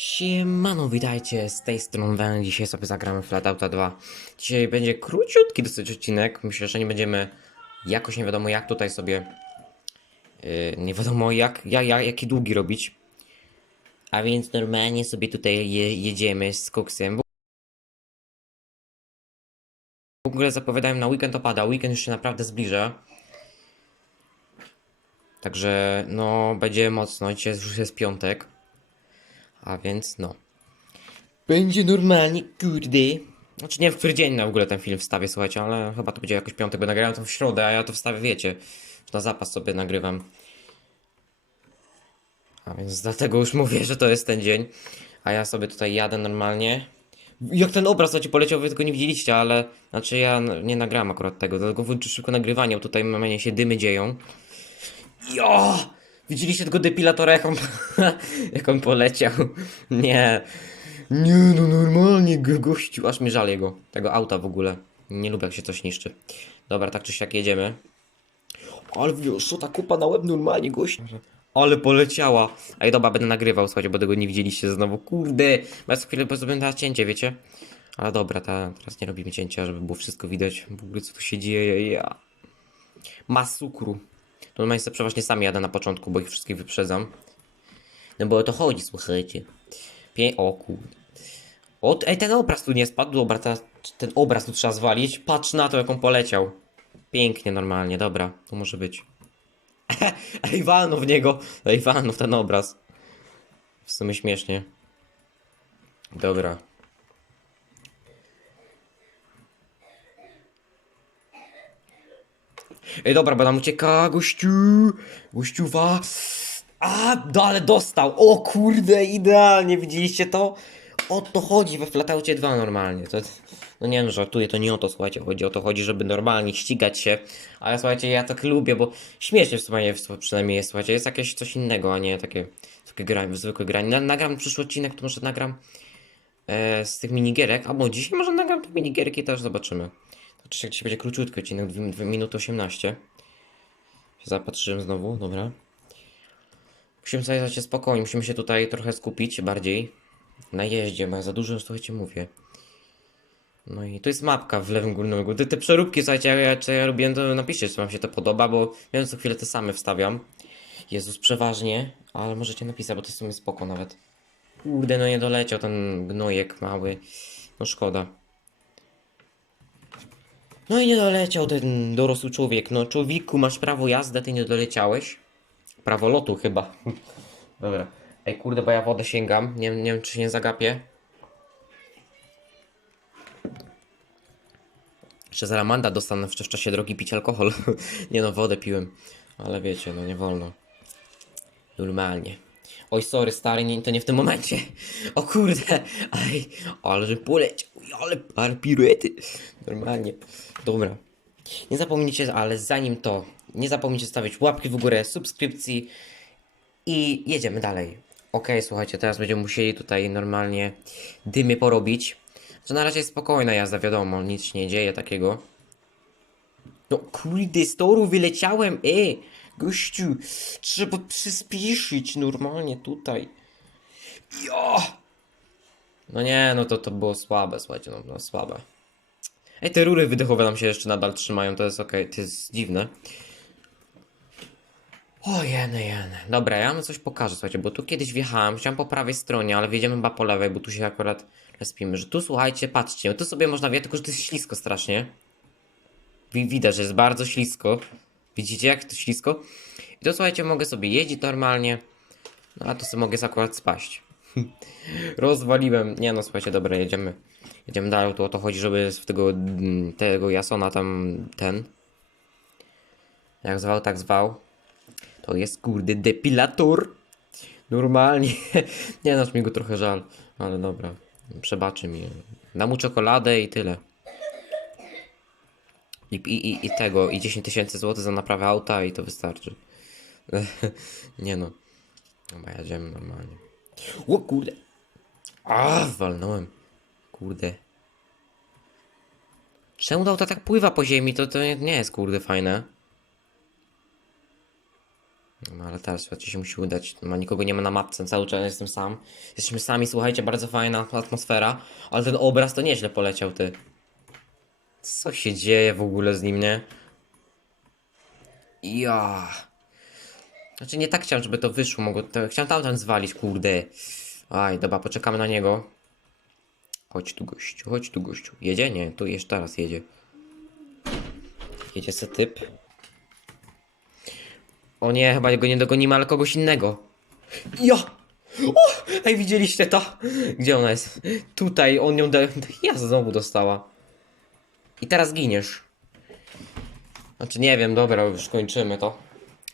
Siemano, witajcie, z tej strony Wen. Dzisiaj sobie zagramy Flatouta 2. Dzisiaj będzie króciutki dosyć odcinek. Myślę, że nie będziemy jakoś nie wiadomo jak tutaj sobie yy, nie wiadomo jak, jak, jak, jaki długi robić. A więc normalnie sobie tutaj je, jedziemy z koksem. W ogóle zapowiadałem na weekend opada, weekend już się naprawdę zbliża. Także no będzie mocno, dzisiaj już jest piątek. A więc no. Będzie normalnie, kurde. Znaczy nie w który dzień na w ogóle ten film wstawię, słuchajcie, ale chyba to będzie jakoś piątek, bo nagrałem to w środę, a ja to wstawię, wiecie. Na zapas sobie nagrywam. A więc dlatego już mówię, że to jest ten dzień. A ja sobie tutaj jadę normalnie. Jak ten obraz co ci poleciał, wy tego nie widzieliście, ale... Znaczy ja nie nagrałem akurat tego, dlatego włączę szybko nagrywanie, bo tutaj normalnie się dymy dzieją. Jo! Widzieliście tego depilatora, jak on, jak on poleciał? Nie. Nie, no normalnie, go- gościu. Aż mi żal jego, tego auta w ogóle. Nie lubię, jak się coś niszczy. Dobra, tak czy siak jedziemy. Ale wiesz, co ta kupa na łeb normalnie, gość. Ale poleciała. Ej, dobra, będę nagrywał, słuchajcie, bo tego nie widzieliście znowu. Kurde, bo co chwilę po prostu będę cięcie, wiecie? Ale dobra, ta, teraz nie robimy cięcia, żeby było wszystko widać. W ogóle co tu się dzieje, ja. Ma cukru. To normalnie przeważnie sami jadę na początku, bo ich wszystkich wyprzedzam. No bo o to chodzi, słuchajcie. Pie... O kurde. O, ej, ten obraz tu nie spadł, dobra, teraz ten obraz tu trzeba zwalić. Patrz na to, jak on poleciał. Pięknie, normalnie, dobra, to może być. Ej, walno w niego. Ej, walno w ten obraz. W sumie śmiesznie. Dobra. Ej, dobra, bo nam ucieka, gościu. Gościuwa. A, no, ale dostał. O kurde, idealnie, widzieliście to? O to chodzi we Flataucie 2 normalnie. To, no nie no, żartuję, to nie o to, słuchajcie, chodzi o to, chodzi, żeby normalnie ścigać się. Ale słuchajcie, ja tak lubię, bo śmiesznie w sumie przynajmniej jest, słuchajcie, jest jakieś coś innego, a nie takie, takie granie, zwykłe granie. Na, nagram przyszły odcinek, to może nagram e, z tych minigierek, albo dzisiaj może nagram te minigierki, też zobaczymy. To czy dzisiaj będzie króciutki odcinek, 2 minuty 18. Się zapatrzyłem znowu, dobra. Musimy sobie się spokojnie, musimy się tutaj trochę skupić bardziej na jeździe, bo ja za dużo, słuchajcie, mówię. No i tu jest mapka w lewym górnym rogu. Te, te przeróbki, słuchajcie, ja, czy ja robiłem, to napiszcie, czy wam się to podoba, bo ja co chwilę te same wstawiam. Jezus, przeważnie, ale możecie napisać, bo to jest w sumie spoko nawet. Kurde, no nie doleciał ten gnojek mały. No szkoda. No i nie doleciał ten dorosły człowiek. No człowieku, masz prawo jazdy, ty nie doleciałeś. Prawo lotu chyba. Dobra. Ej, kurde, bo ja wodę sięgam. Nie, nie wiem, czy się nie zagapię. Jeszcze zaraz mandat dostanę w czasie drogi pić alkohol. nie no, wodę piłem. Ale wiecie, no nie wolno. Normalnie. Oj, sorry, stary, nie, to nie w tym momencie. O kurde, aj, ale że poleciał, ale par piruety. Normalnie. Dobra. Nie zapomnijcie, ale zanim to, nie zapomnijcie stawić łapki w górę, subskrypcji i jedziemy dalej. Okej, słuchajcie, teraz będziemy musieli tutaj normalnie dymy porobić. To na razie spokojna jazda, wiadomo, nic się nie dzieje takiego. No kurde, z toru wyleciałem, ej, gościu, trzeba przyspieszyć normalnie tutaj. No nie, no to to było słabe, słuchajcie, no, no słabe. Ej, te rury wydechowe nam się jeszcze nadal trzymają, to jest okej, to jest dziwne. O jeny, jeny. Dobra, ja wam coś pokażę, słuchajcie, bo tu kiedyś wjechałem, chciałem po prawej stronie, ale wjedziemy chyba po lewej, bo tu się akurat respimy, że tu słuchajcie, patrzcie, tu sobie można wjechać, tylko że to jest ślisko strasznie. Wi- Widać, że jest bardzo ślisko. Widzicie jak to ślisko? I to słuchajcie, mogę sobie jeździć normalnie, no a tu sobie mogę akurat spaść. Rozwaliłem. Nie no, słuchajcie, dobra, jedziemy. Jedziemy dalej, tu o to chodzi, żeby w tego, tego Jasona tam, ten, jak zwał, tak zwał. To jest kurde depilator. Normalnie. Nie no, mi go trochę żal. Ale dobra. Przebaczy mi. Dam mu czekoladę i tyle. I, i, i, tego. I 10 tysięcy złotych za naprawę auta i to wystarczy. Nie no. Dobra, jedziemy normalnie. O kurde. A, walnąłem. Kurde. Czemu to auto tak pływa po ziemi? To, to nie, nie jest kurde fajne. No ale teraz słuchajcie, się musi udać. No, nikogo nie ma na mapce, cały czas jestem sam. Jesteśmy sami, słuchajcie, bardzo fajna atmosfera. Ale ten obraz to nieźle poleciał, ty. Co się dzieje w ogóle z nim, nie? Ja. Znaczy nie tak chciałem, żeby to wyszło, mogło to, chciałem tamten zwalić, kurde. Aj, dobra, poczekamy na niego. Chodź tu gościu, chodź tu gościu. Jedzie? Nie, tu jeszcze teraz jedzie. Jedzie se typ. O nie, chyba go nie dogonimy, ale kogoś innego. Ja! O! Ej, widzieliście to? Gdzie ona jest? Tutaj, on ją da... Ja znowu dostała. I teraz giniesz. Znaczy nie wiem, dobra, już kończymy to.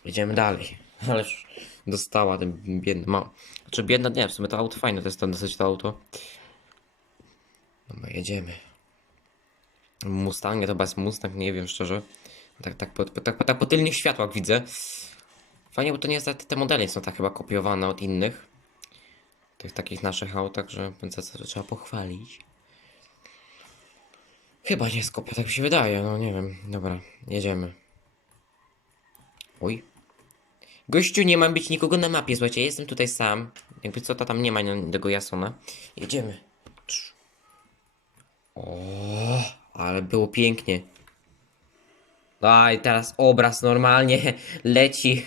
Idziemy dalej. Ależ dostała ten biedny ma. Znaczy biedna, nie, w sumie to auto fajne, to jest tam dosyć to auto. Dobra, jedziemy. Mustang, to chyba jest Mustang, nie wiem szczerze. Tak, tak, po, po, tak, tak po tylnych światłach widzę. Fajnie, bo to nie jest, te, te modele są tak chyba kopiowane od innych. Tych takich naszych aut, także trzeba pochwalić. Chyba nie jest kopia, tak mi się wydaje, no nie wiem. Dobra, jedziemy. Oj. Gościu, nie ma być nikogo na mapie, słuchajcie, jestem tutaj sam. Jakby co, to tam nie ma tego Jasona. Jedziemy. O, ale było pięknie. Aj, teraz obraz normalnie leci.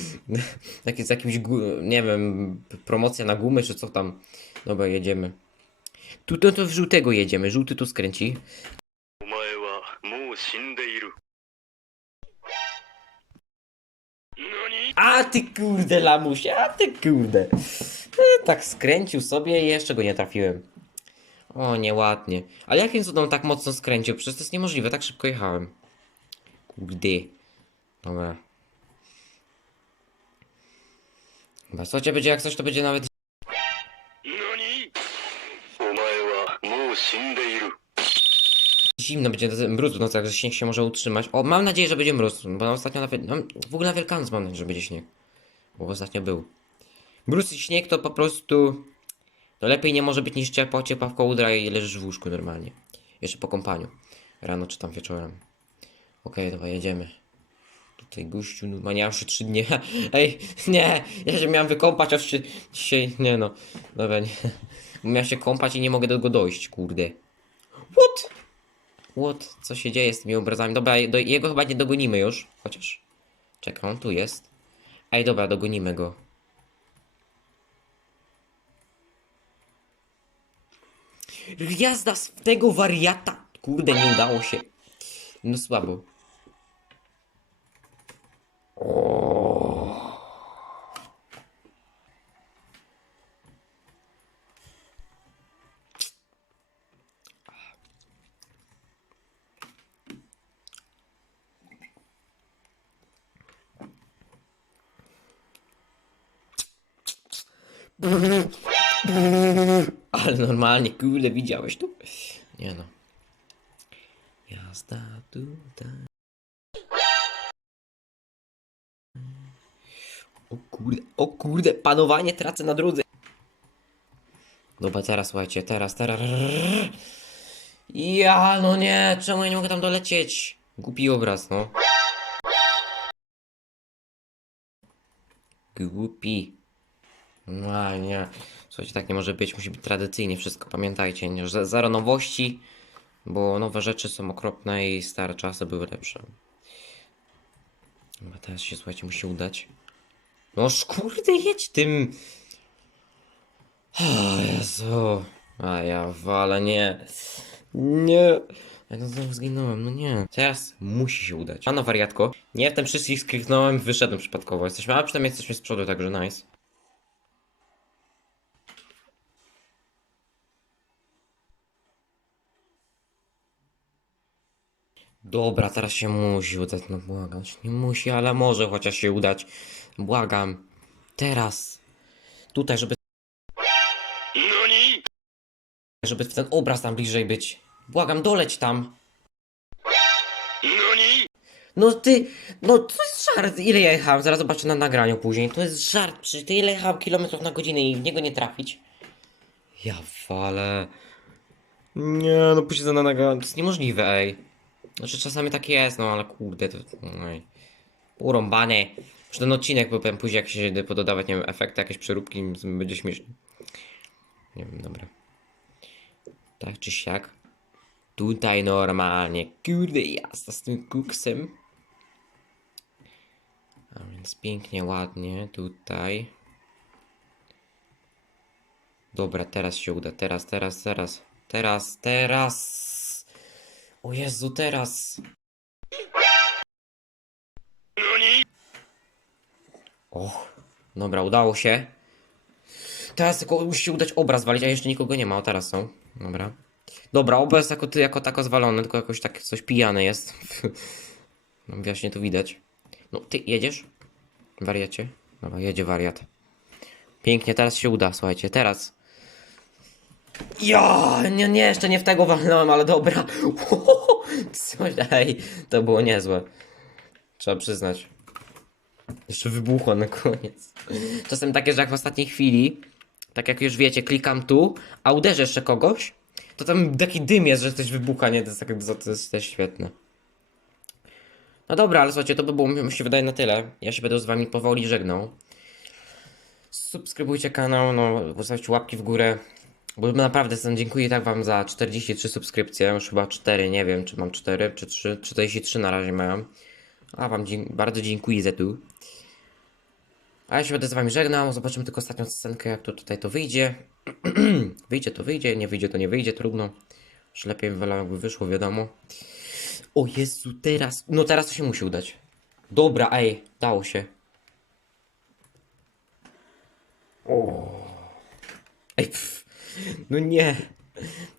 Taki z jakimś, nie wiem, promocja na gumy, czy co tam. Dobra, jedziemy. Tu no to w żółtego jedziemy, żółty tu skręci. A ty kurde lamusie, a ty kurde. E, tak skręcił sobie i jeszcze go nie trafiłem. O, nieładnie. Ale jakim cudem tak mocno skręcił? Przecież to jest niemożliwe, tak szybko jechałem. Gdy. Dobra. Chyba co będzie, jak coś to będzie nawet zimno, będzie mróz w nocach, że śnieg się może utrzymać. O, mam nadzieję, że będzie mróz, bo ostatnio na, Wiel- no, w ogóle na Wielkanoc mam nadzieję, że będzie śnieg. Bo ostatnio był. Mróz i śnieg to po prostu... No lepiej nie może być niż ciepła, ciepła w kołdra i leżysz w łóżku normalnie. Jeszcze po kąpaniu. Rano czy tam wieczorem. Okej, dobra, jedziemy. Tutaj gościu, no już trzy dni. Ej, nie, ja się miałem wykąpać, aż dzisiaj, nie no. Dobra, nie. Miałem się kąpać i nie mogę do tego dojść, kurde. What? What? Co się dzieje z tymi obrazami? Dobra, do, jego chyba nie dogonimy już. Chociaż. Czekaj, on tu jest. Ej, dobra, dogonimy go. Jazda z tego wariata! Kurde, nie udało się. No słabo. O. Ale normalnie, kurde, widziałeś tu? Nie no. Jazda tutaj. O kurde, o kurde, panowanie tracę na drodze. Dobra, teraz słuchajcie, teraz, teraz. Ja, no nie, czemu ja nie mogę tam dolecieć? Głupi obraz, no. Głupi. No nie. Słuchajcie, tak nie może być, musi być tradycyjnie wszystko. Pamiętajcie, nie, że zero nowości, bo nowe rzeczy są okropne i stare czasy były lepsze. Chyba teraz się, słuchajcie, musi udać. No kurde, jedź tym. O Jezu. A ja wale, nie. Nie. Ja no znowu zginąłem, no nie. Teraz musi się udać. Ano wariatko. Nie, w ten wszystkich skliknąłem, wyszedłem przypadkowo. Jesteśmy, ale przynajmniej jesteśmy z przodu, także nice. Dobra, teraz się musi udać, no błagam. Nie musi, ale może chociaż się udać. Błagam. Teraz. Tutaj, żeby, 何 żeby ten obraz tam bliżej być. Błagam, doleć tam. 何 No ty, no to jest żart. Ile ja jechałem? Zaraz zobaczę na nagraniu później. To jest żart. Przecież ty ile jechałem kilometrów na godzinę i w niego nie trafić? Ja walę. Nie, no później na nagraniu. To jest niemożliwe, ej. Znaczy czasami tak jest, no ale kurde, to... Ej. Urąbane. Że ten odcinek, potem później jak się da pododawać, nie wiem, efekty, jakieś przeróbki, będzie śmiesznie. Nie wiem, dobra. Tak czy siak. Tutaj normalnie, kurde jasna z tym kuksem. A więc pięknie, ładnie, tutaj. Dobra, teraz się uda, teraz, teraz, teraz, teraz, teraz. O Jezu, teraz. 何 Och, dobra, udało się. Teraz tylko musi się udać obraz walić, a jeszcze nikogo nie ma, o teraz są. Dobra. Dobra, obraz jako ty, jako tako zwalony, tylko jakoś tak coś pijany jest. No właśnie to widać. No, ty jedziesz? Wariacie? Dobra, jedzie wariat. Pięknie, teraz się uda, słuchajcie, teraz. Ja, nie, nie, jeszcze nie w tego walnąłem, ale dobra. Coś, ej, to było niezłe. Trzeba przyznać. Jeszcze wybuchło na koniec. Czasem takie, że jak w ostatniej chwili, tak jak już wiecie, klikam tu, a uderzę jeszcze kogoś, to tam taki dym jest, że coś wybucha, nie? To jest, tak, to jest świetne. No dobra, ale słuchajcie, to by było, mi się wydaje, na tyle. Ja się będę z wami powoli żegnał. Subskrybujcie kanał, no, zostawcie łapki w górę. Bo naprawdę jestem, dziękuję tak wam za 43 subskrypcje, już chyba 4, nie wiem czy mam 4 czy 3, 43 na razie miałem. A wam bardzo dziękuję za tu. A ja się będę z wami żegnał, zobaczymy tylko ostatnią scenkę, jak to tutaj to wyjdzie. wyjdzie to wyjdzie, nie wyjdzie to nie wyjdzie, trudno. Już lepiej wolałem, jakby wyszło, wiadomo. O Jezu, teraz, no teraz to się musi udać. Dobra, ej, dało się. O. Ej, pff. No nie.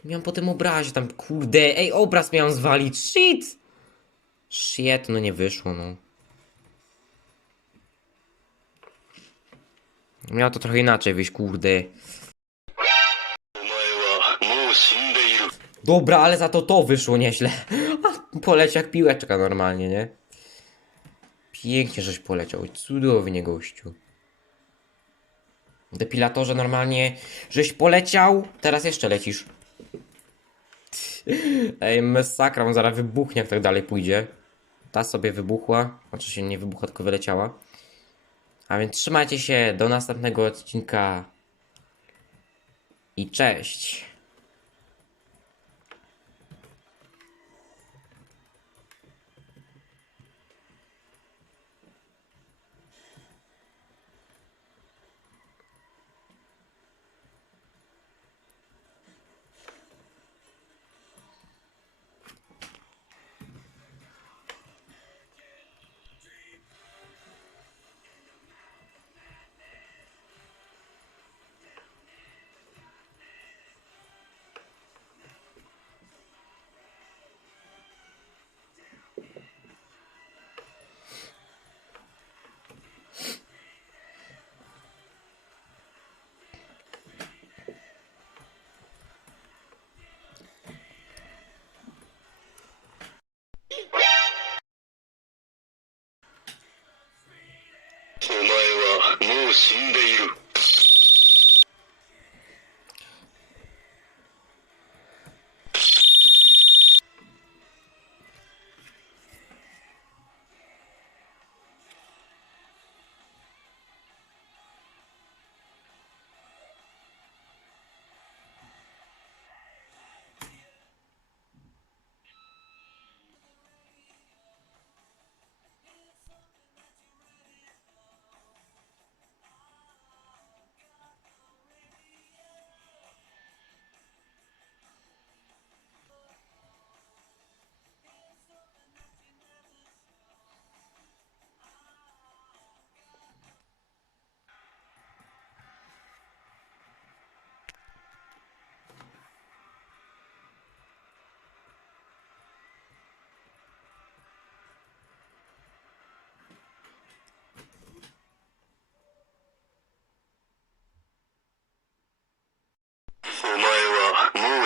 Miałem potem obrazie tam, kurde, ej, obraz miałem zwalić, shit! Shit, no nie wyszło, no. Miało to trochę inaczej wyjść, kurde. Dobra, ale za to to wyszło nieźle. Poleciał jak piłeczka normalnie, nie? Pięknie żeś poleciał, cudownie gościu. Depilatorze normalnie, żeś poleciał, teraz jeszcze lecisz. Ej, masakra, on zaraz wybuchnie jak tak dalej pójdzie. Ta sobie wybuchła, znaczy się nie wybuchła, tylko wyleciała. A więc trzymajcie się, do następnego odcinka. I cześć.「お前はもう死んでいる」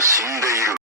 死んでいる。